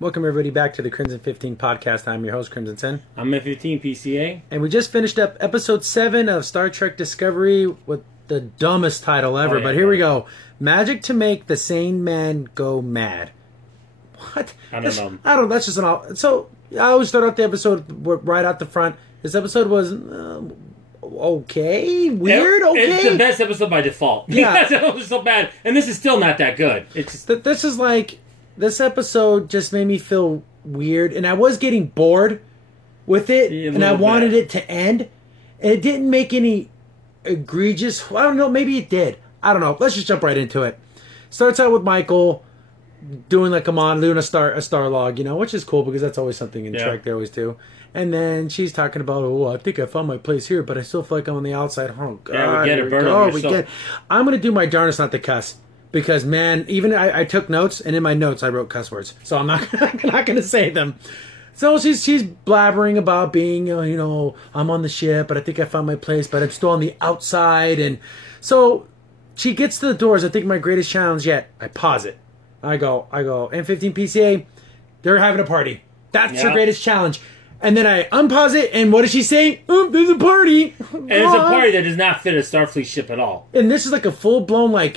Welcome everybody back to the Crimson 15 podcast. I'm your host, Crimson 10. I'm F15 PCA. And we just finished up episode 7 of Star Trek Discovery with the dumbest title ever. But here we go. Magic to make the sane man go mad. What? I don't know. That's just an... So, I always start out the episode right out the front. This episode was... okay, weird, okay. It's the best episode by default. Yeah. It was so bad. And this is still not that good. It's just... This is like... This episode just made me feel weird, and I was getting bored with it, and I wanted it to end, and it didn't make any egregious... I don't know, maybe it did. I don't know. Let's just jump right into it. Starts out with Michael doing like doing a star log, you know, which is cool because that's always something in Trek they always do. And then she's talking about, I think I found my place here, but I still feel like I'm on the outside. Oh, God. Yeah, we get it, I'm going to do my darnest not to cuss. Because, man, even I took notes, and in my notes I wrote cuss words. So I'm not going to say them. So she's blabbering about being, I'm on the ship, but I think I found my place, but I'm still on the outside. And so she gets to the doors. I think my greatest challenge yet. I pause it. I go, M15 PCA, they're having a party. That's her greatest challenge. And then I unpause it, and what does she say? Oh, there's a party. And it's a party that does not fit a Starfleet ship at all. And this is like a full-blown,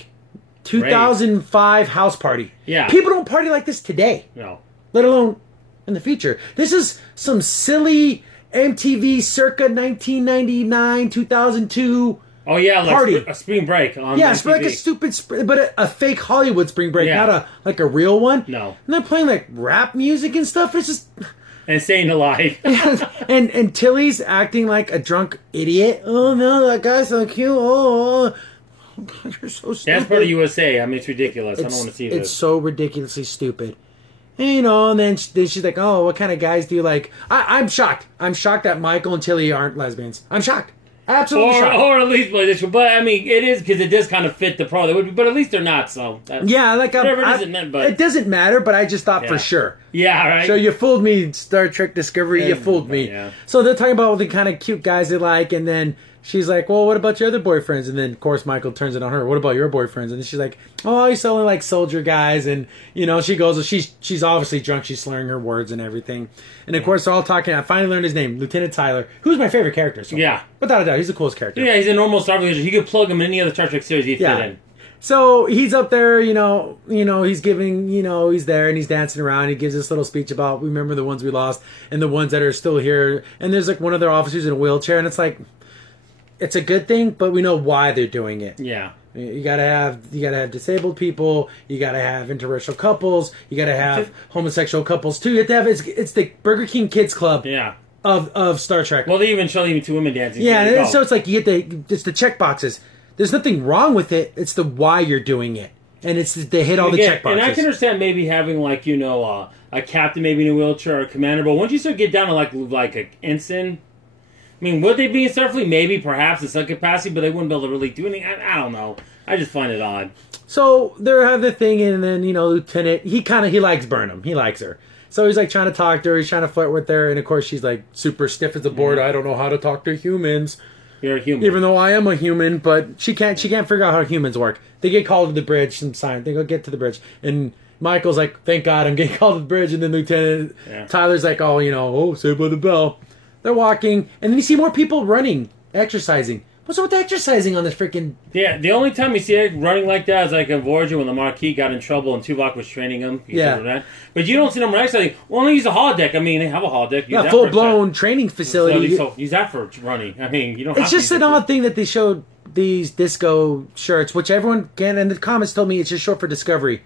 2005 house party. Yeah. People don't party like this today. No. Let alone in the future. This is some silly MTV circa 1999, 2002 Oh, yeah, party. Like a spring break on Yeah, MTV. it's like a stupid, but a fake Hollywood spring break, not a real one. No. And they're playing like rap music and stuff. It's just... And staying alive. and Tilly's acting like a drunk idiot. Oh, no, that guy's so cute. Oh, God, you're so stupid. That's part of USA. I mean, it's ridiculous. I don't want to see this. It's so ridiculously stupid. And, and then she's like, oh, what kind of guys do you like? I'm shocked. I'm shocked that Michael and Tilly aren't lesbians. I'm shocked. Absolutely shocked. Or at least, but I mean, it is because it does kind of fit the pro. They would be, but at least they're not, so. Whatever it isn't, but. It doesn't matter, but I just thought for sure. Yeah, right. So you fooled me, Star Trek Discovery. You fooled me. Yeah. So they're talking about the kind of cute guys they like, and then she's like, well, what about your other boyfriends? And then, of course, Michael turns it on her. What about your boyfriends? And then she's like, oh, I used to only like soldier guys. And, she goes, she's obviously drunk. She's slurring her words and everything. And, of course, they're all talking. I finally learned his name, Lieutenant Tyler, who's my favorite character. So without a doubt, he's the coolest character. Yeah, he's a normal Star Trek. You could plug him in any other Star Trek series he'd fit in. So he's up there, he's giving, he's there and he's dancing around. He gives this little speech about, remember the ones we lost and the ones that are still here. And there's like one of their officers in a wheelchair, and it's like, it's a good thing, but we know why they're doing it. Yeah. You gotta have disabled people. You gotta have interracial couples. You gotta have homosexual couples too. You have to have it's the Burger King Kids Club. Yeah. Of Star Trek. Well, they even show two women dancing. Yeah, so it's like you get it's the check boxes. There's nothing wrong with it. It's the why you're doing it, and it's they hit all the check boxes. And I can understand maybe having a captain maybe in a wheelchair or a commander, but once you start get down to like an ensign. I mean, would they be in Starfleet? Maybe, perhaps, in some capacity, but they wouldn't be able to really do anything. I don't know. I just find it odd. So, they have the thing, and then, Lieutenant, he likes Burnham. He likes her. So, he's, trying to talk to her. He's trying to flirt with her. And, of course, she's, super stiff as a board. I don't know how to talk to humans. You're a human. Even though I am a human, but she can't figure out how humans work. They get called to the bridge, some sign. They go get to the bridge. And Michael's like, thank God I'm getting called to the bridge. And then Lieutenant Tyler's like, Saved by the Bell. They're walking, and then you see more people running, exercising. What's up with the exercising on this freaking... Yeah, the only time you see it running like that is like in Voyager when the Marquis got in trouble and Tuvok was training him. That. But you don't see them exercising. Well, only use a holodeck. I mean, they have a holodeck. Yeah, full-blown training facility. So use that for running. I mean, you don't have to. It's just an odd thing that they showed these disco shirts, which everyone can, and the comments told me it's just short for Discovery.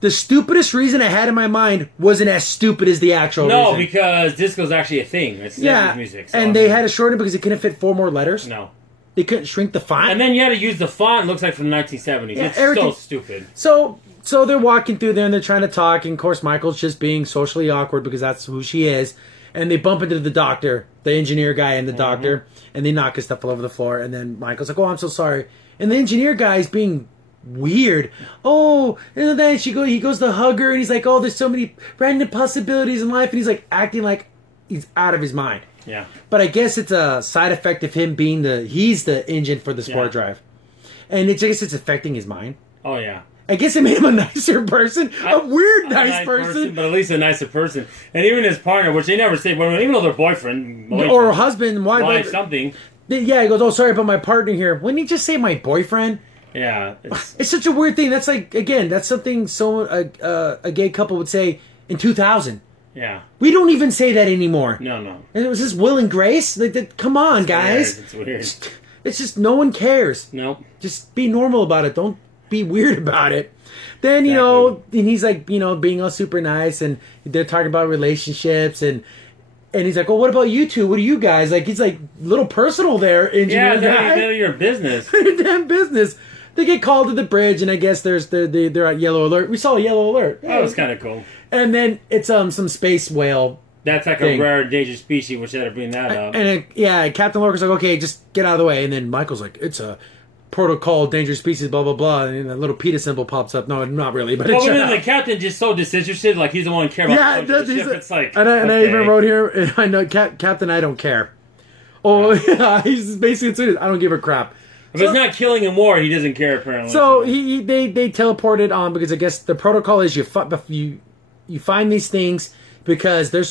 The stupidest reason I had in my mind wasn't as stupid as the actual reason. No, because disco's actually a thing. It's music. So and they had to shorten it because it couldn't fit 4 more letters. No. They couldn't shrink the font. And then you had to use the font. It looks like from the 1970s. Yeah, it's so stupid. So they're walking through there and they're trying to talk. And, of course, Michael's just being socially awkward because that's who she is. And they bump into the doctor, the engineer guy and the doctor. And they knock his stuff all over the floor. And then Michael's like, oh, I'm so sorry. And the engineer guy is being... weird. Oh, and then he goes to hug her, and he's like, oh, there's so many random possibilities in life, and he's like acting like he's out of his mind. Yeah. But I guess it's a side effect of him being he's the engine for the sport drive. And I guess it's affecting his mind. Oh, yeah. I guess it made him a nicer person. A weird nice person. But at least a nicer person. And even his partner, which they never say, but even though their boyfriend or husband, wife, something. Yeah, he goes, oh, sorry about my partner here. Wouldn't he just say my boyfriend? Yeah. It's such a weird thing. That's like, again, that's something a gay couple would say in 2000. Yeah. We don't even say that anymore. No. And it was just Will and Grace? Come on, guys. It's weird. It's just no one cares. Nope. Just be normal about it. Don't be weird about it. Then, you know, and he's like, you know, being all super nice, and they're talking about relationships, and he's like, well, what about you two? What are you guys? Like, he's like, a little personal there, engineer guy. Yeah, your business. Damn business. They get called to the bridge, and I guess they're at yellow alert. We saw a yellow alert. That was kind of cool. And then it's some space whale. That's like a rare endangered species, which had to bring that up. And Captain Lorca's like, okay, just get out of the way. And then Michael's like, it's a protocol dangerous species, blah blah blah, and a little PETA symbol pops up. No, not really, but well, then the captain just so disinterested, like he's the one caring about the ship. It's like, and I even wrote here, I know Captain, I don't care. Oh yeah, he's basically I don't give a crap. If it's not killing in war, he doesn't care apparently. So they teleported on because I guess the protocol is you find these things because how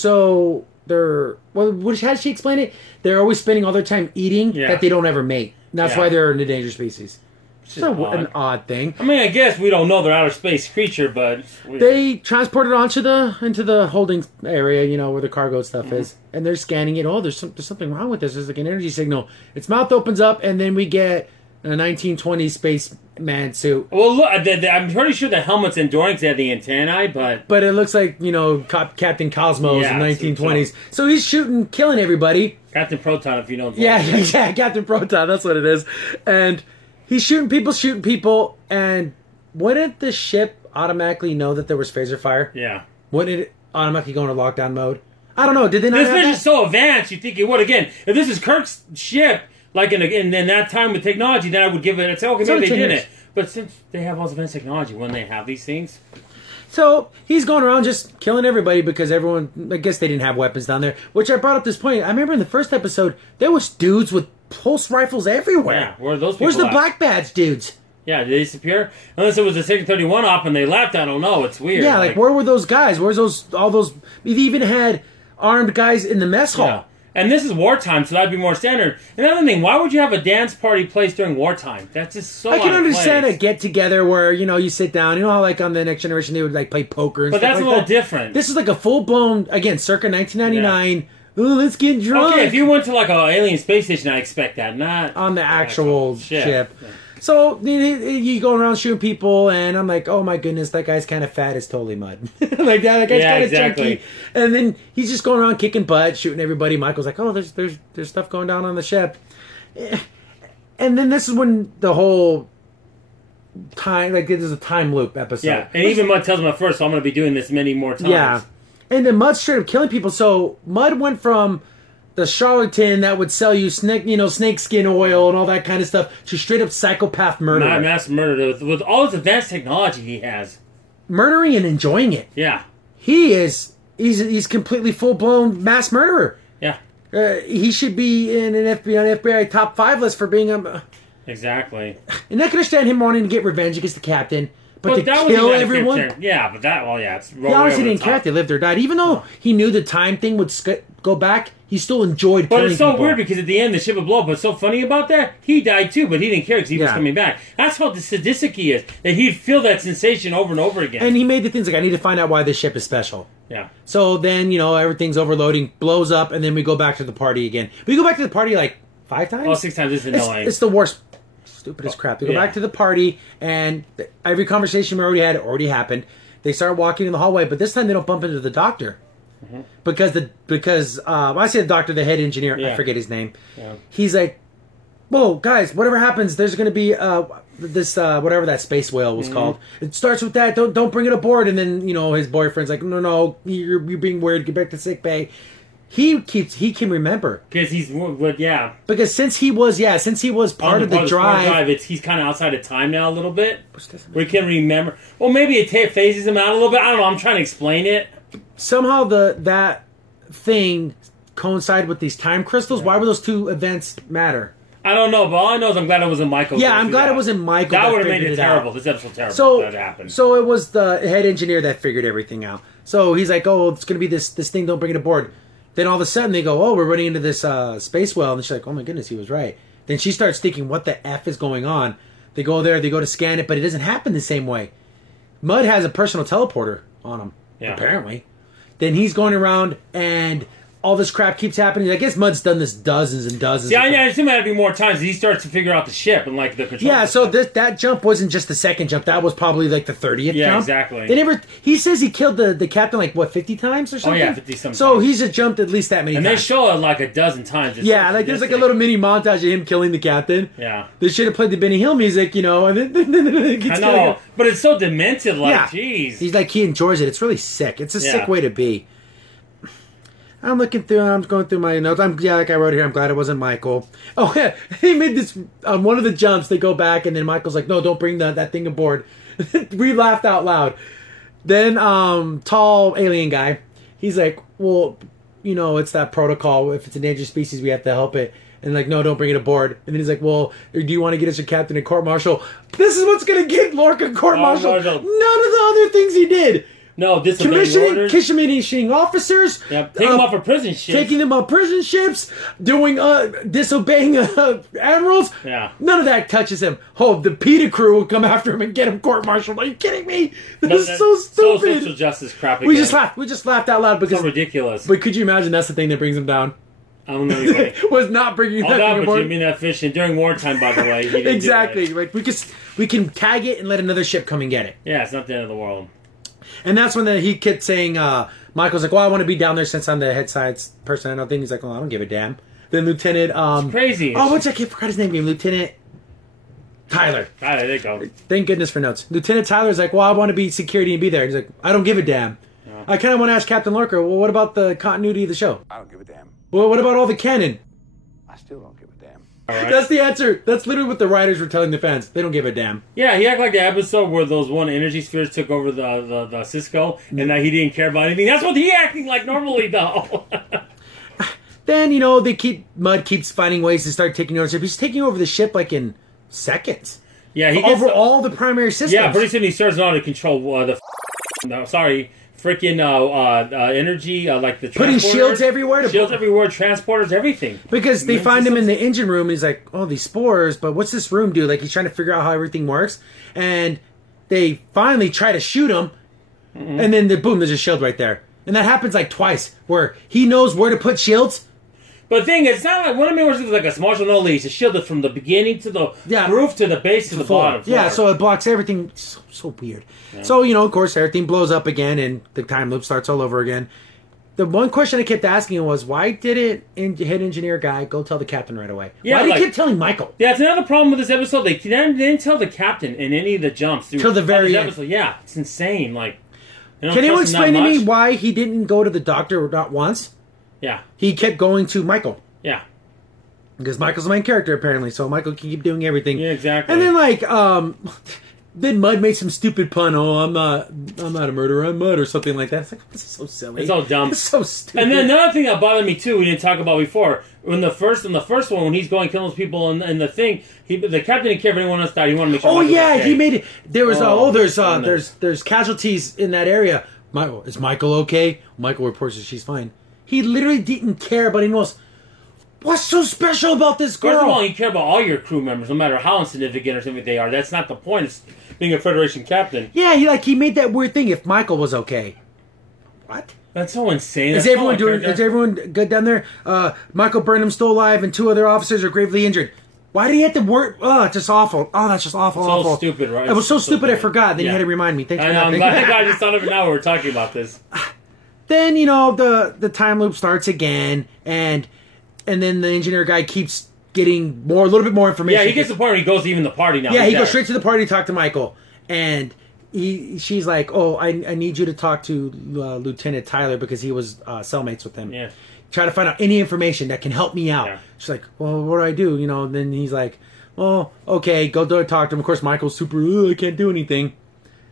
did she explain it? They're always spending all their time eating that they don't ever mate. That's why they're an endangered species. It's an odd thing. I mean, I guess we don't know they're outer space creature, but they transported into the holding area, you know, where the cargo stuff is, and they're scanning it. Oh, there's something wrong with this. There's like an energy signal. Its mouth opens up, and then we get a 1920s spaceman suit. Well, look, I'm pretty sure the helmet's enduring because they have the antennae, but it looks like, you know, Captain Cosmos in 1920s. So he's killing everybody. Captain Proton, if you know. Yeah, Captain Proton. That's what it is. And he's shooting people, and wouldn't the ship automatically know that there was phaser fire? Yeah. Wouldn't it automatically go into lockdown mode? I don't know. Did they not? This fish is so advanced, you think it would. Again, if this is Kirk's ship, like in that time with technology, then I would give it. I'd say, okay, maybe they did it. But since they have all this advanced technology, when they have these things. So he's going around just killing everybody because everyone, I guess they didn't have weapons down there. Which I brought up this point. I remember in the first episode, there was dudes with pulse rifles everywhere. Yeah, where are those people Where's the at? black badge dudes? Yeah, did they disappear? Unless it was a Sector 31 op and they left, I don't know. It's weird. Yeah, like where were those guys? Where's all those? They even had armed guys in the mess hall. Yeah. And this is wartime, so that'd be more standard. Another thing, why would you have a dance party place during wartime? That's just so I can understand a get-together where, you know, you sit down. You know how, like, on The Next Generation, they would, like, play poker and stuff like that. But that's a little different. This is like a full-blown, again, circa 1999, oh, let's get drunk. Okay, if you went to, like, an alien space station, I expect that, not... on the actual ship. Yeah. So, you go around shooting people, and I'm like, oh my goodness, that guy's kind of fat as totally mud. Like, that guy's kind of chunky. And then he's just going around kicking butt, shooting everybody. Michael's like, oh, there's stuff going down on the ship. And then this is when the whole time, like, this is a time loop episode. Yeah, and even Mud tells him at first, so I'm going to be doing this many more times. Yeah. And then Mud's straight up killing people. So, Mud went from the charlatan that would sell you snake skin oil and all that kind of stuff to straight up psychopath murder. Mass murder with all this advanced technology he has. Murdering and enjoying it. Yeah. He's completely full blown mass murderer. Yeah. He should be in an FBI top 5 list for being a. Exactly. And I can understand him wanting to get revenge against the captain. But to kill everyone? Yeah, but it's... He honestly didn't care if they lived or died. Even though he knew the time thing would go back, he still enjoyed killing people. But it's so weird because at the end the ship would blow up. What's so funny about that? He died too, but he didn't care because he was coming back. That's how sadistic he is. That he'd feel that sensation over and over again. And he made the things like, I need to find out why this ship is special. Yeah. So then, everything's overloading, blows up, and then we go back to the party again. We go back to the party like 5 times? Oh, 6 times. It's annoying. It's the worst. Stupidest crap. They go back to the party, and every conversation we already had already happened. They start walking in the hallway, but this time they don't bump into the doctor. Mm-hmm. Because when I say the doctor, the head engineer, I forget his name. Yeah. He's like, whoa, guys, whatever happens, there's going to be this whatever that space whale was called. It starts with that. Don't bring it aboard. And then his boyfriend's like, no, you're being weird. Get back to sick bay. He can remember because he's because since he was part of the drive, he's kind of outside of time now a little bit. We can remember. Well, maybe it phases him out a little bit. I don't know. I'm trying to explain it. Somehow that thing coincided with these time crystals. Why would those two events matter? I don't know, but all I know is I'm glad it wasn't Michael. Yeah, I'm glad it wasn't Michael. That would have made it terrible. This episode terrible. That happened. So it was the head engineer that figured everything out. So he's like, "Oh, it's going to be this thing. Don't bring it aboard." Then all of a sudden they go, "Oh, we're running into this space well," and she's like, "Oh my goodness, he was right." Then she starts thinking, "What the f is going on?" They go there, they go to scan it, but it doesn't happen the same way. Mud has a personal teleporter on him, apparently. Then he's going around and all this crap keeps happening. I guess Mud's done this dozens and dozens. Yeah, I assume that'd be more times. He starts to figure out the ship and like the control. Yeah, so that jump wasn't just the second jump. That was probably like the 30th jump. Yeah, exactly. They never. He says he killed the captain like what 50 times or something. Oh yeah, 50 something. So he's just jumped at least that many. And times. they show it like a dozen times. It's yeah, like there's like a little mini montage of him killing the captain. Yeah, they should have played the Benny Hill music, you know. And then I know, but it's so demented. Like, jeez. He's like he enjoys it. It's really sick. It's a sick way to be. I'm looking through. I'm going through my notes. Like I wrote here. I'm glad it wasn't Michael. Oh yeah, he made this on one of the jumps. They go back, and then Michael's like, "No, don't bring that thing aboard." We laughed out loud. Then tall alien guy. He's like, "Well, you know, it's that protocol. If it's an endangered species, we have to help it." And like, "No, don't bring it aboard." And then he's like, "Well, do you want to get us a captain and court martial?" This is what's going to get Lorca court martial. None of the other things he did. No, commissioning officers. Yeah, taking them off of prison ships. Taking them off prison ships. Doing disobeying admirals. Yeah. None of that touches him. Oh, the PETA crew will come after him and get him court-martialed. Are you kidding me? This is so stupid. So social justice crap again. We just laughed out loud because so ridiculous. But could you imagine that's the thing that brings him down? I don't know. Anybody. Was not bringing that thing aboard. Jimmy that fish and during wartime, by the way. Exactly. Like we can tag it and let another ship come and get it. Yeah, it's not the end of the world. And that's when he kept saying, Michael's like, "Well, I want to be down there since I'm the head science person." I don't think he's like, "Well, I don't give a damn." Then Lieutenant, it's crazy. Oh, what's that kid? Forgot his name. Lieutenant Tyler. There you go. Thank goodness for notes. Lieutenant Tyler's like, "Well, I want to be security and be there." He's like, "I don't give a damn." Yeah. I kind of want to ask Captain Lorca, well, what about the continuity of the show? I don't give a damn. Well, what about all the canon? I still don't give a damn. Right. That's the answer. That's literally what the writers were telling the fans. They don't give a damn. Yeah, he acted like the episode where those one energy spheres took over the Cisco, and that he didn't care about anything. That's what he acting like normally, though. Then, you know, Mud keeps finding ways to start taking over the ship. He's taking over the ship like in seconds. Yeah, he gets over all the primary systems. Yeah, pretty soon he starts on to control freaking energy, like the putting shields everywhere. Transporters, everything. Because they find him in the engine room, and he's like, "Oh, these spores, but what's this room do?" Like, he's trying to figure out how everything works. And they finally try to shoot him, and then, boom, there's a shield right there. And that happens like twice, where he knows where to put shields. But the thing is, it's not like one of me was like a Marshall no leash. It's shielded from the beginning to the roof to the base to the bottom floor. Yeah, so it blocks everything. So weird. Yeah. So, you know, of course, everything blows up again, and the time loop starts all over again. The one question I kept asking was, why didn't head engineer guy go tell the captain right away? Yeah, why did he keep telling Michael? Yeah, it's another problem with this episode. They didn't tell the captain in any of the jumps till the very end. Episode. Yeah, it's insane. Like, can anyone explain to me why he didn't go to the doctor not once? Yeah, he kept going to Michael. Yeah. Because Michael's the main character, apparently, so Michael can keep doing everything. Yeah, exactly. And then, like, then Mud made some stupid pun. "Oh, I'm not a murderer, I'm Mud," or something like that. It's like, this is so silly. It's all dumb. It's so stupid. And then another thing that bothered me too, we didn't talk about before, in the first one, when he's going killing those people in the thing, the captain didn't care if anyone else died. He wanted to make sure. Oh yeah, okay. He made it. There was there's casualties in that area. Michael, is Michael okay? Michael reports that she's fine. He literally didn't care, but he knows. What's so special about this girl? First of all, you care about all your crew members, no matter how insignificant or something they are. That's not the point. It's being a Federation captain. Yeah, he made that weird thing. If Michael was okay, what? That's so insane. Is everyone good down there? Michael Burnham's still alive, and 2 other officers are gravely injured. Why did he have to work? Oh, it's just awful. Oh, that's just awful. It's awful. So stupid, right? It was so stupid. I forgot. Then you had to remind me. Thanks for nothing. I just thought of it now. We were talking about this. Then you know the time loop starts again, and then the engineer guy keeps getting a little bit more information. Yeah, he gets to the point where he goes to even the party now. Yeah, he goes straight to the party to talk to Michael, and she's like, "Oh, I need you to talk to Lieutenant Tyler because he was cellmates with him. Yeah, try to find out any information that can help me out." Yeah. She's like, "Well, what do I do?" You know. And then he's like, "Oh, okay, go talk to him." Of course, Michael's super. I can't do anything.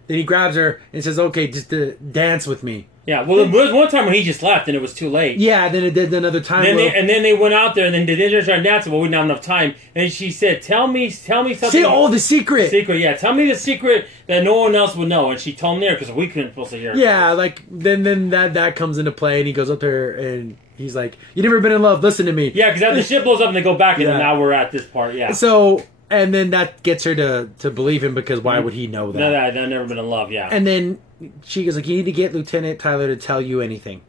Then he grabs her and says, "Okay, just dance with me." Yeah, well, there was one time when he just left and it was too late. Yeah, then it did another time. And then they went out there and then the ninja started dancing, but we didn't have enough time. And she said, "Tell me something." See, the secret. Yeah. Tell me the secret that no one else would know. And she told him there because we couldn't supposed to hear. Yeah, like then that comes into play, and he goes up to her and he's like, "You never been in love? Listen to me." Yeah, because after the ship blows up and they go back, and then now we're at this part. Yeah. So. And then that gets her to believe him because why would he know that? No, I've never been in love, yeah. And then she goes like, you need to get Lieutenant Tyler to tell you anything.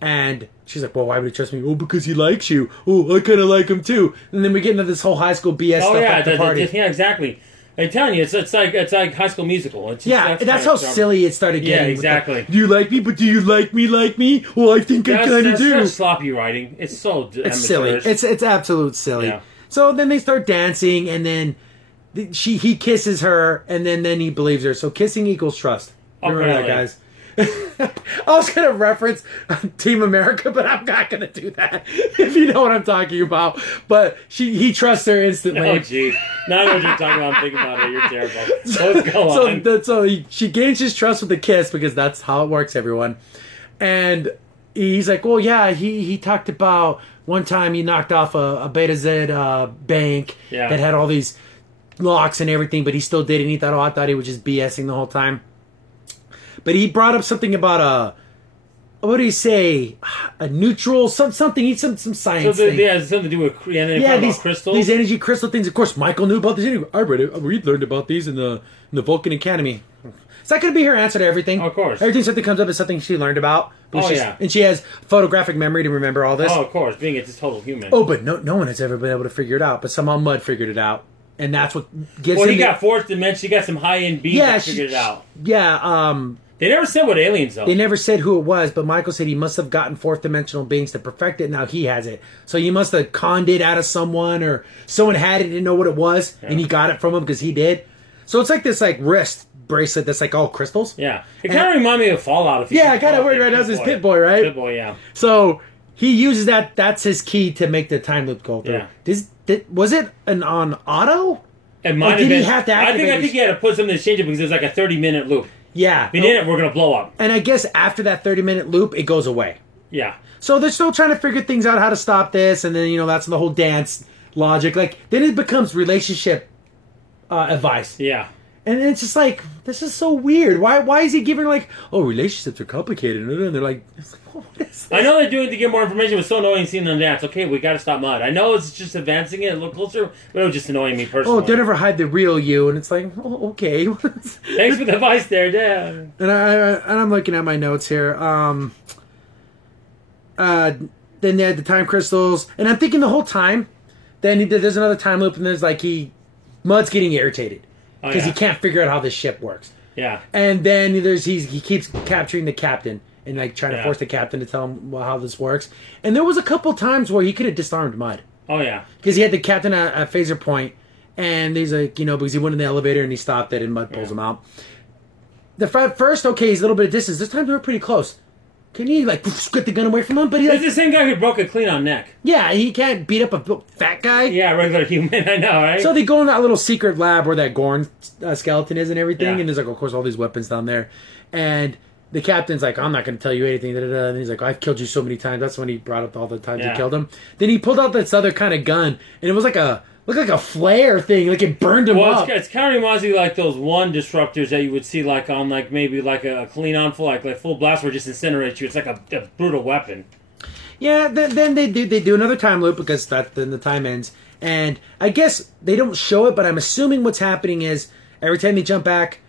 And she's like, well, why would he trust me? Oh, because he likes you. Oh, I kind of like him too. And then we get into this whole high school BS stuff at the party. Yeah, exactly. I'm telling you, it's like High School Musical. It's just, that's how silly it started getting. Yeah, exactly. Do you like me? But do you like me? Well, I think I kind of do. That's sloppy writing. It's so It's silly. It's absolute silly. Yeah. So then they start dancing, and then he kisses her, and then he believes her. So kissing equals trust. Remember that, guys? I was going to reference Team America, but I'm not going to do that, if you know what I'm talking about. But he trusts her instantly. Oh, jeez. Now I know what you're talking about. I'm thinking about it. You're terrible. Let's go on. She gains his trust with a kiss, because that's how it works, everyone. And he's like, well, yeah, he talked about one time he knocked off a Beta Z bank that had all these locks and everything, but he still did it, and he thought, I thought he was just BSing the whole time. But he brought up something about what did he say? A neutral, something, some science thing. Yeah, it's something to do with these crystals. These energy crystal things. Of course, Michael knew about these. I read it. We learned about these in the Vulcan Academy. Is that going to be her answer to everything? Of course. Everything something comes up is something she learned about. Yeah. And she has photographic memory to remember all this. Oh, of course. Being it's a total human. Oh, but no one has ever been able to figure it out. But somehow Mud figured it out. And that's what gets him... Well, he got fourth dimension. He got some high-end beings that figured it out. Yeah, They never said what aliens, though. They never said who it was, but Michael said he must have gotten fourth-dimensional beings to perfect it. Now he has it. So he must have conned it out of someone, or someone had it and didn't know what it was, and he got it from him because he did. So it's like this wrist bracelet that's all crystals. Yeah. It kind of reminded me of Fallout. Yeah, kind of weird, right? That's his Pit Boy, right? Pit Boy, yeah. So he uses that. That's his key to make the time loop go through. Yeah. Was it on auto? It might have been. He have to activate I think he had to put something to change it because there's like a 30-minute loop. Yeah. If he didn't, we're going to blow up. And I guess after that 30-minute loop, it goes away. Yeah. So they're still trying to figure things out, how to stop this, and then, that's the whole dance logic. Then it becomes relationship advice. Yeah. And it's just this is so weird. Why is he giving her relationships are complicated? And they're like, what is this? I know they're doing it to get more information. It was so annoying seeing them dance. Okay, we got to stop Mud. I know it's just advancing it a little closer, but it was just annoying me personally. Oh, don't ever hide the real you. And it's like, okay. Thanks for the advice there, Dad. And I'm looking at my notes here. Then they had the time crystals. And I'm thinking the whole time, then there's another time loop, and there's Mud's getting irritated. Because he can't figure out how this ship works. Yeah. And then he keeps capturing the captain and trying to force the captain to tell him how this works. And there was a couple times where he could have disarmed Mud. Oh, yeah. Because he had the captain at phaser point, and he's because he went in the elevator and he stopped it, and Mud pulls him out. The first, he's a little bit of distance. This time they were pretty close. Can he get the gun away from him? But he's the same guy who broke a Klingon neck. Yeah, he can't beat up a fat guy. Yeah, regular human. I know, right? So they go in that little secret lab where that Gorn skeleton is and everything, and there's of course all these weapons down there, and the captain's like, I'm not going to tell you anything. And he's like, I've killed you so many times. That's when he brought up all the times he killed him. Then he pulled out this other kind of gun, and it was looked like a flare thing, it burned him up. It's kind of reminds me those one disruptors that you would see on maybe a Klingon full full blast where it just incinerates you. It's like a brutal weapon. Yeah, then they do another time loop because then the time ends, and I guess they don't show it, but I'm assuming what's happening is every time they jump back,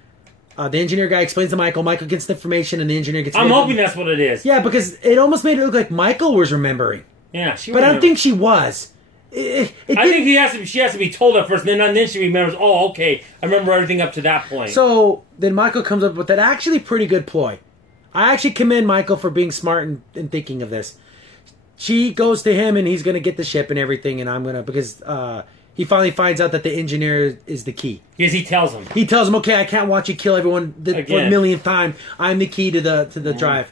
the engineer guy explains to Michael gets the information, and the engineer gets. I'm hoping that's what it is. Yeah, because it almost made it look like Michael was remembering. Yeah, but I don't think she was. I think she has to be told at first, and then she remembers, oh, okay, I remember everything up to that point. So then Michael comes up with that actually pretty good ploy. I actually commend Michael for being smart and thinking of this. She goes to him, and he's going to get the ship and everything, and because he finally finds out that the engineer is the key. Because he tells him. He tells him, okay, I can't watch you kill everyone for a millionth time. I'm the key to the drive.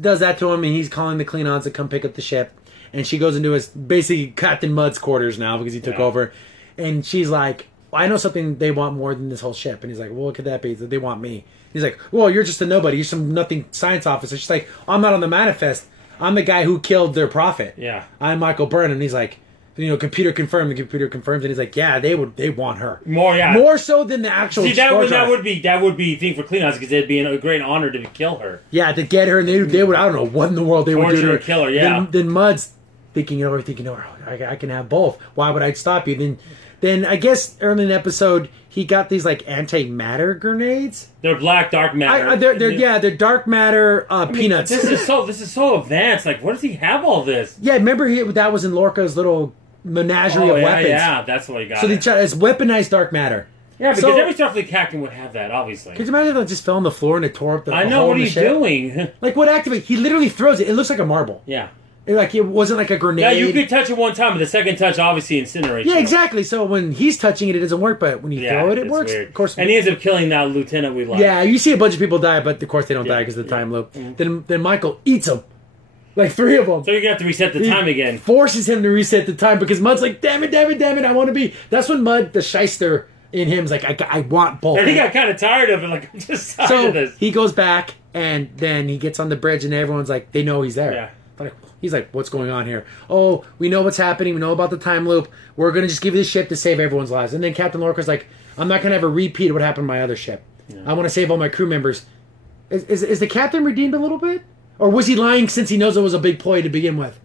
Does that to him, and he's calling the Klingons to come pick up the ship. And she goes into basically Captain Mud's quarters now because he took over. And she's like, I know something they want more than this whole ship. And he's like, well, what could that be? They want me. He's like, well, you're just a nobody. You're some nothing science officer. She's like, I'm not on the manifest. I'm the guy who killed their prophet. Yeah. I'm Michael Byrne. And he's like, computer confirmed. The computer confirms. And he's like, yeah, they want her. More so than the actual that would be thing for Klingons, because it'd be a great honor to kill her. Yeah, to get her. And they would, I don't know what in the world they would do to her. Kill her, yeah. Then Mudd's thinking, I can have both. Why would I stop you? Then I guess early in the episode, he got these like antimatter grenades. They're black dark matter. They're dark matter peanuts. This is so advanced. Like, what does he have all this? Yeah, remember that was in Lorca's little menagerie of weapons. Yeah, that's what he got. So it's weaponized dark matter. Yeah, because every Starfleet captain would have that, obviously. Could you imagine if it just fell on the floor and it tore up the I know, what are you doing? Like, what activates? He literally throws it. It looks like a marble. Yeah. It wasn't like a grenade. Yeah, you could touch it one time, but the second touch obviously incinerates. Yeah, exactly. So when he's touching it, it doesn't work, but when you throw it, it works. Weird. Of course. And he ends up killing that lieutenant we like. Yeah, you see a bunch of people die, but of course they don't die because of the time loop. Mm-hmm. Then Michael eats them. Like 3 of them. So you're going to have to reset the time again. Forces him to reset the time because Mudd's like, damn it, I want to be. That's when Mudd, the shyster in him, is like, I want both. And he got kind of tired of it. Like, I'm just tired of this. He goes back, and then he gets on the bridge, and everyone's like, they know he's there. Yeah. But he's like, what's going on here? Oh, we know what's happening. We know about the time loop. We're going to just give you the ship to save everyone's lives. And then Captain Lorca's like, I'm not going to have a repeat of what happened to my other ship. Yeah. I want to save all my crew members. Is the captain redeemed a little bit? Or was he lying since he knows it was a big ploy to begin with?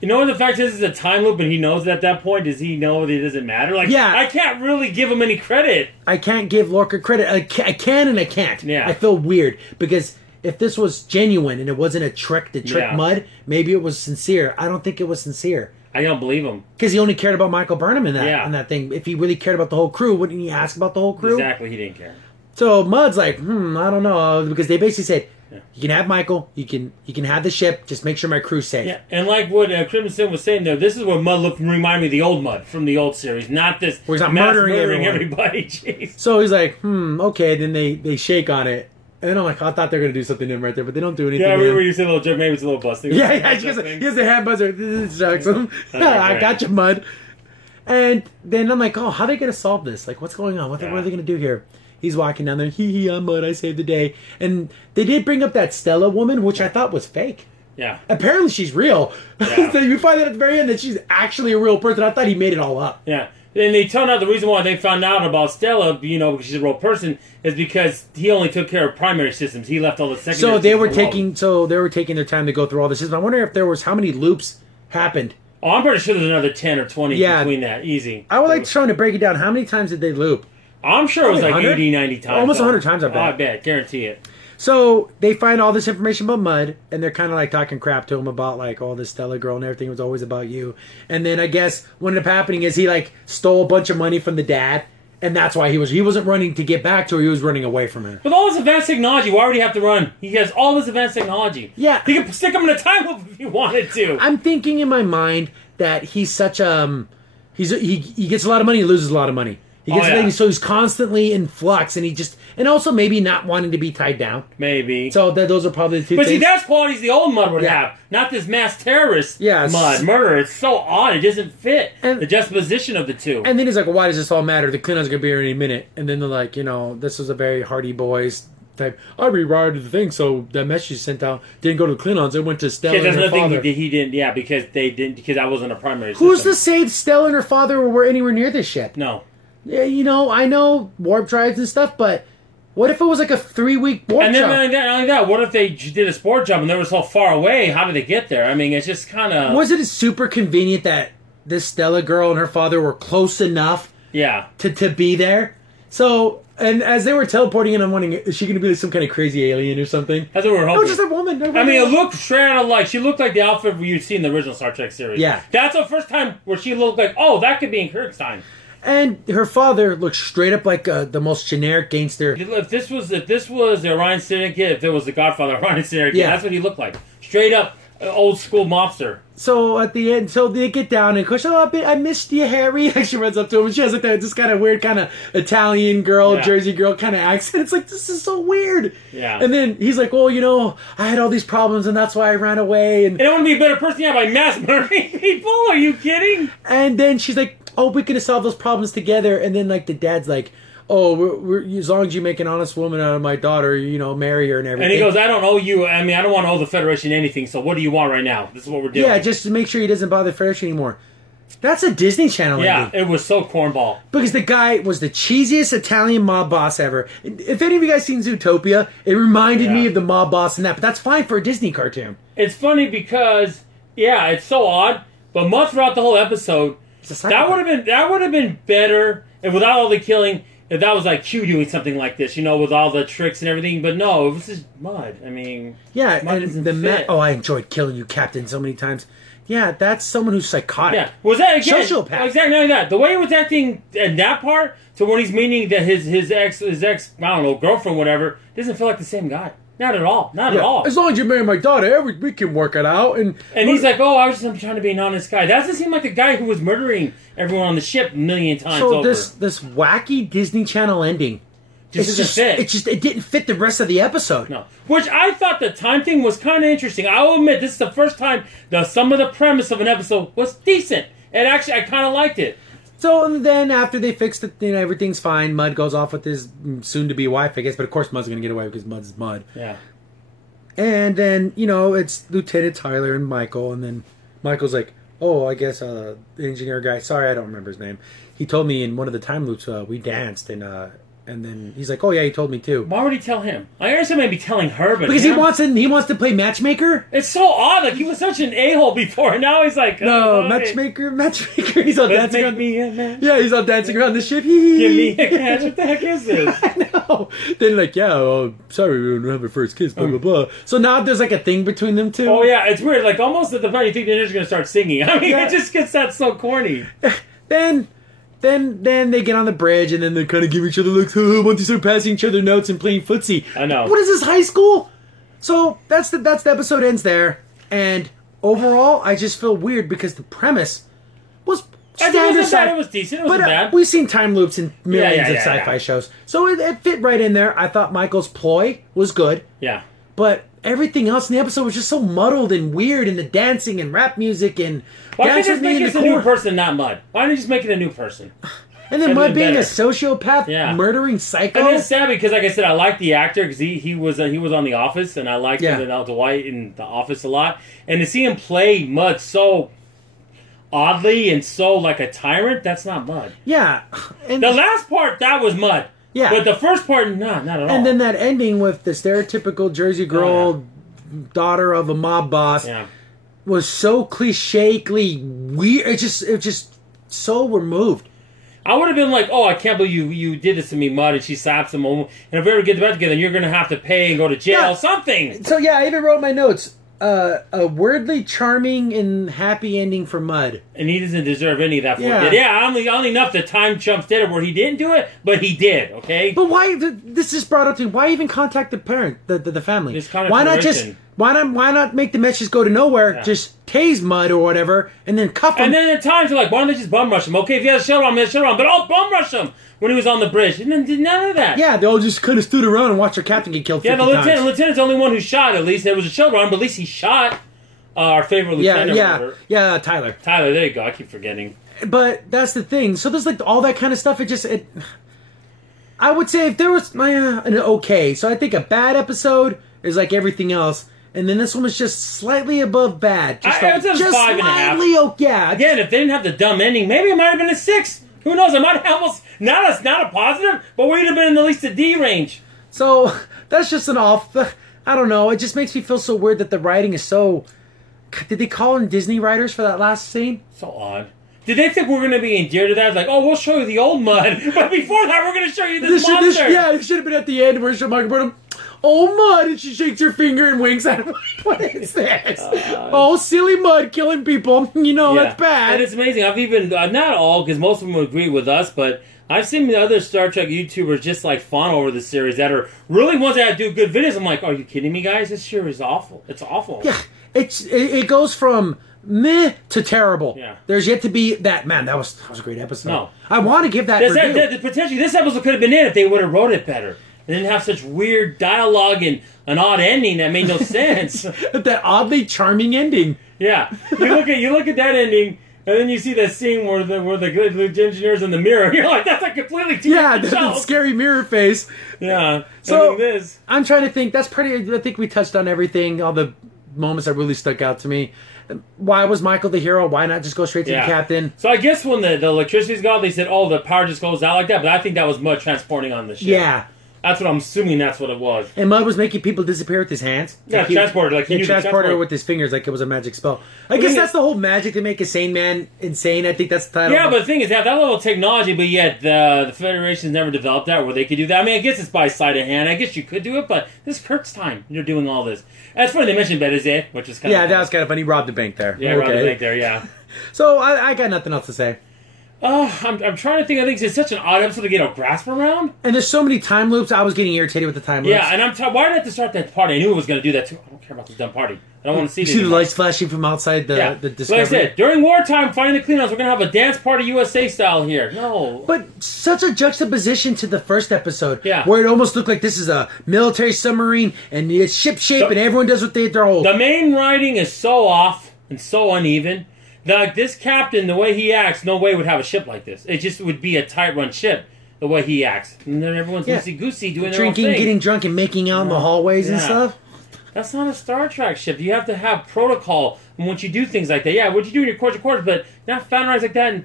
You know what the fact is, it's a time loop, and he knows at that point. Does he know that it doesn't matter? Like, yeah. I can't really give him any credit. I can't give Lorca credit. I can and I can't. Yeah. I feel weird because if this was genuine and it wasn't a trick to trick Mudd, maybe it was sincere. I don't think it was sincere. I don't believe him. Because he only cared about Michael Burnham in that thing. If he really cared about the whole crew, wouldn't he ask about the whole crew? Exactly, he didn't care. So Mudd's like, I don't know, because they basically said, you can have Michael, you can have the ship, just make sure my crew's safe. Yeah, and like what Crimson was saying there, this is what Mudd reminded me of the old Mudd from the old series, not this where he's not murdering everybody. Jeez. So he's like, okay, then they shake on it. And then I'm like, I thought they were going to do something to him right there, but they don't do anything. Yeah, I remember you said a little joke, maybe it's a little busting. Yeah, he has a hand buzzer. I got you, Mudd. And then I'm like, how are they going to solve this? Like, what's going on? What are they going to do here? He's walking down there, I'm Mudd, I saved the day. And they did bring up that Stella woman, which I thought was fake. Yeah. Apparently she's real. Yeah. So you find out at the very end that she's actually a real person. I thought he made it all up. Yeah. And they turned out the reason why they found out about Stella, because she's a real person, is because he only took care of primary systems. He left all the secondary systems. So they were taking their time to go through all the systems. I wonder if there was how many loops happened. Oh, I'm pretty sure there's another 10 or 20 between that. Easy. I would like trying to break it down. How many times did they loop? I'm sure it was like 80, 90 times. Almost 100 times, I bet. I bet. Guarantee it. So they find all this information about Mudd, and they're kind of like talking crap to him about like all this Stella girl and everything was always about you. And then I guess what ended up happening is he like stole a bunch of money from the dad, and that's why he wasn't running to get back to her. He was running away from her. With all this advanced technology, why would he have to run? He has all this advanced technology. Yeah, he could stick him in a time loop if he wanted to. I'm thinking in my mind that he's such he gets a lot of money, he loses a lot of money. He gets so he's constantly in flux, and also maybe not wanting to be tied down. Maybe. So those are probably the two things. But see, that's qualities the old Mudd would have, not this mass terrorist Mudd. Murderer. It's so odd. It doesn't fit the juxtaposition of the two. And then he's like, well, why does this all matter? The Klingons are going to be here any minute. And then they're like, this was a very Hardy Boys type. I rewired the thing, so that message sent out didn't go to the Klingons. It went to Stella and her father. He didn't, because because I wasn't a primary Who's system. to say Stella and her father were anywhere near this ship? No. Yeah, I know warp drives and stuff, but what if it was like a 3-week warp jump? And not only that, what if they did a sport jump and they were so far away? How did they get there? I mean, it's just kind of... Was it super convenient that this Stella girl and her father were close enough to be there? So, and as they were teleporting in, I'm wondering, is she going to be like some kind of crazy alien or something? That's what we're hoping. No, just a woman. I mean, it looked straight out of like, she looked like the outfit you'd see in the original Star Trek series. Yeah. That's the first time where she looked like, that could be in Kirkstein. And her father looks straight up like the most generic gangster. If this was the Orion Syndicate, if it was the Godfather Orion Syndicate, that's what he looked like. Straight up, Old school mobster. So at the end, so they get down and Coach, I missed you, Harry. Like she runs up to him and she has like that just kind of weird kind of Italian girl, Jersey girl kind of accent. It's like, this is so weird. Yeah. And then he's like, well, I had all these problems and that's why I ran away. And I wouldn't be a better person by mass murdering people. Are you kidding? And then she's like, oh, we could have solved those problems together. And then like the dad's like, oh, we're, as long as you make an honest woman out of my daughter, marry her and everything. And he goes, I don't owe you, I don't want to owe the Federation anything, so what do you want right now? This is what we're doing. Yeah, just to make sure he doesn't bother the Federation anymore. That's a Disney Channel ending. Yeah, it was so cornball. Because the guy was the cheesiest Italian mob boss ever. If any of you guys seen Zootopia, it reminded me of the mob boss in that, but that's fine for a Disney cartoon. It's funny because, it's so odd, but throughout the whole episode, that would have been better if without all the killing. If that was like Q doing something like this, with all the tricks and everything, but no, it was just Mud. Yeah, Mud and the Mud. Oh, I enjoyed killing you, Captain, so many times. Yeah, that's someone who's psychotic. Yeah, was that again? Sociopath. Exactly like that. The way he was acting in that part to when he's meaning that his ex, I don't know, girlfriend, whatever, doesn't feel like the same guy. Not at all. Not at all. As long as you marry my daughter, we can work it out. And he's like, oh, I'm trying to be an honest guy. That doesn't seem like the guy who was murdering everyone on the ship a million times over. So this wacky Disney Channel ending doesn't fit. It didn't fit the rest of the episode. No. Which I thought the time thing was kind of interesting. I'll admit, this is the first time some of the premise of an episode was decent. And actually, I kind of liked it. So then after they fixed it, everything's fine. Mud goes off with his soon-to-be wife, I guess. But of course Mud's going to get away because Mud's Mud. Yeah. And then, it's Lieutenant Tyler and Michael. And then Michael's like, oh, I guess the engineer guy. Sorry, I don't remember his name. He told me in one of the time loops we danced. And then he's like, oh, yeah, he told me too. Why would he tell him? I understand maybe telling her, but because he wants to play matchmaker. It's so odd. Like, he was such an a-hole before, and now he's like... No, matchmaker. He's all dancing around. Me a match. Yeah, he's all dancing around the ship. Give me a catch. What the heck is this? I know. Then sorry, we don't have a first kiss, blah, blah, blah. So now there's like a thing between them two. Oh, yeah, it's weird. Like, almost at the point you think they're just going to start singing. It just gets that so corny. Then they get on the bridge and then they kind of give each other looks. Once they start passing each other notes and playing footsie. I know. What is this, high school? So that's the episode ends there. And overall, I just feel weird because the premise was standard. It was decent. It wasn't bad. We've seen time loops in millions of sci-fi shows, so it fit right in there. I thought Michael's ploy was good. Yeah. But everything else in the episode was just so muddled and weird, and the dancing and rap music and... Why can't you just make it a new person, not Mud? Why don't you just make it a new person? And then Mud being a sociopath, murdering psycho. And it's sad because, like I said, I like the actor because he was on The Office, and I liked Dwight in The Office a lot. And to see him play Mud so oddly and so like a tyrant, that's not Mud. Yeah. And the last part, that was Mud. Yeah. But the first part, not at all. And then that ending with the stereotypical Jersey girl, daughter of a mob boss, was so clichély weird. It just so removed. I would have been like, oh, I can't believe you did this to me, Mud, and she slaps him. And if we ever get back together, you're going to have to pay and go to jail, something. So, I even wrote in my notes, a weirdly charming and happy ending for Mud. And he doesn't deserve any of that for it. Yeah, only enough that time chumps did it where he didn't do it, but he did, okay? But why, this is brought up to me, why even contact the parent, the family? Why not make the message go to nowhere, just tase Mud or whatever, and then cuff him? And then at times, why don't they just bum rush him? Okay, if he has a shell on, but I'll bum rush him when he was on the bridge. And then did none of that. Yeah, they all just kind of stood around and watched their captain get killed 50 times. The lieutenant's the only one who shot, at least. There was a shell run, but at least he shot our favorite lieutenant. Yeah, Tyler. Tyler, there you go. I keep forgetting. But that's the thing. So there's all that kind of stuff. I would say if there was an okay. So I think a bad episode is like everything else. And then this one was just slightly above bad. Just 5.5. Yeah. Again, if they didn't have the dumb ending, maybe it might have been a 6. Who knows? It might have almost not a positive, but we'd have been in at least a D range. So that's just an off. I don't know. It just makes me feel so weird that the writing is so. Did they call in Disney writers for that last scene? So odd. Did they think we're going to be endeared to that? Like, oh, we'll show you the old Mud, but before that, we're going to show you this monster. It should have been at the end where Michael Burnham, oh, Mud, and she shakes her finger and winks at him. What is this? Oh, silly Mud killing people. That's bad. And it's amazing. I've even, not all, because most of them agree with us, but I've seen the other Star Trek YouTubers just like fawn over the series that are really ones that do good videos. I'm like, are you kidding me, guys? This series is awful. It's awful. Yeah. it goes from meh to terrible. Yeah. There's yet to be that, man, that was a great episode. No. I want to give that review. Potentially, this episode could have been it if they would have wrote it better. They didn't have such weird dialogue and an odd ending that made no sense. That oddly charming ending. Yeah. You look at that ending, and then you see that scene where the good engineer's in the mirror. You're like, that's a completely different that scary mirror face. Yeah. So this. I'm trying to think. That's pretty. I think we touched on everything. All the moments that really stuck out to me. Why was Michael the hero? Why not just go straight to the captain? So I guess when the electricity's gone, they said, "Oh, the power just goes out like that." But I think that was Mud transporting on the ship. Yeah. That's what I'm assuming. That's what it was. And Mud was making people disappear with his hands. Yeah, transported. Like he transported with his fingers, like it was a magic spell. I guess that's the whole magic to make a sane man insane. I think that's the title. Yeah, but the thing is, that level of technology, but yet the Federation's never developed that where they could do that. I mean, I guess it's by sleight of hand. I guess you could do it, but this is Kurt's time. You're doing all this. That's funny they mentioned Bedizet, which is kind of that was kind of funny. He robbed the bank there. Yeah, robbed the bank there. Yeah. So I got nothing else to say. I'm trying to think. I think it's such an odd episode to get a grasp around. And there's so many time loops. I was getting irritated with the time loops. Yeah, and why did I have to start that party? I knew it was going to do that too. I don't care about this dumb party. I don't want to see the lights flashing from outside the Discovery. Like I said, during wartime, fighting the cleanouts, we're going to have a dance party USA style here. No. But such a juxtaposition to the first episode. Yeah. Where it almost looked like this is a military submarine and it's ship shape and everyone does what they're told. The main writing is so off and so uneven. Like this captain, the way he acts, no way would have a ship like this. It just would be a tight run ship, the way he acts. And then everyone's loosey-goosey doing their own thing. Drinking, getting drunk, and making out in the hallways and stuff. That's not a Star Trek ship. You have to have protocol and once you do things like that. Yeah, what you do in your quarters, but not fraternized like that. And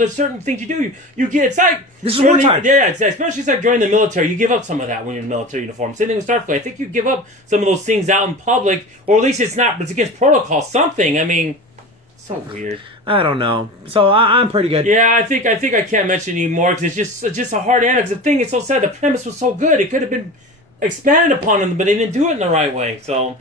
there's certain things you do. You get it's like this is wartime. Yeah, especially it's like during the military. You give up some of that when you're in military uniform. Same thing with Starfleet. I think you give up some of those things out in public, or at least it's against protocol. Something. I mean. So weird. I don't know. So I'm pretty good. Yeah, I think I can't mention anymore because it's just a hard end. Because the thing is so sad. The premise was so good. It could have been expanded upon them, but they didn't do it in the right way. So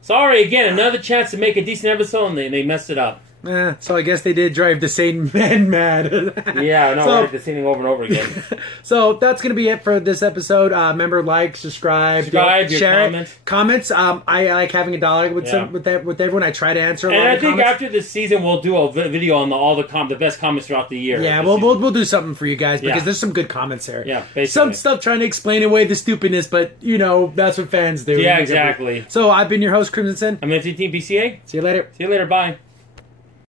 sorry again. Another chance to make a decent episode, and they messed it up. So I guess they did drive the same man mad. Yeah, no, we're the same thing over and over again. So that's going to be it for this episode. Remember, like, subscribe, share comments. I like having a dialogue with everyone. I try to answer a lot of comments. And I think after this season, we'll do a video on the best comments throughout the year. Yeah, we'll do something for you guys because there's some good comments there. Yeah, basically. Some stuff trying to explain away the stupidness, but that's what fans do. Yeah, exactly. So I've been your host, Crimson Sin. I'm FTT BCA. See you later. Bye.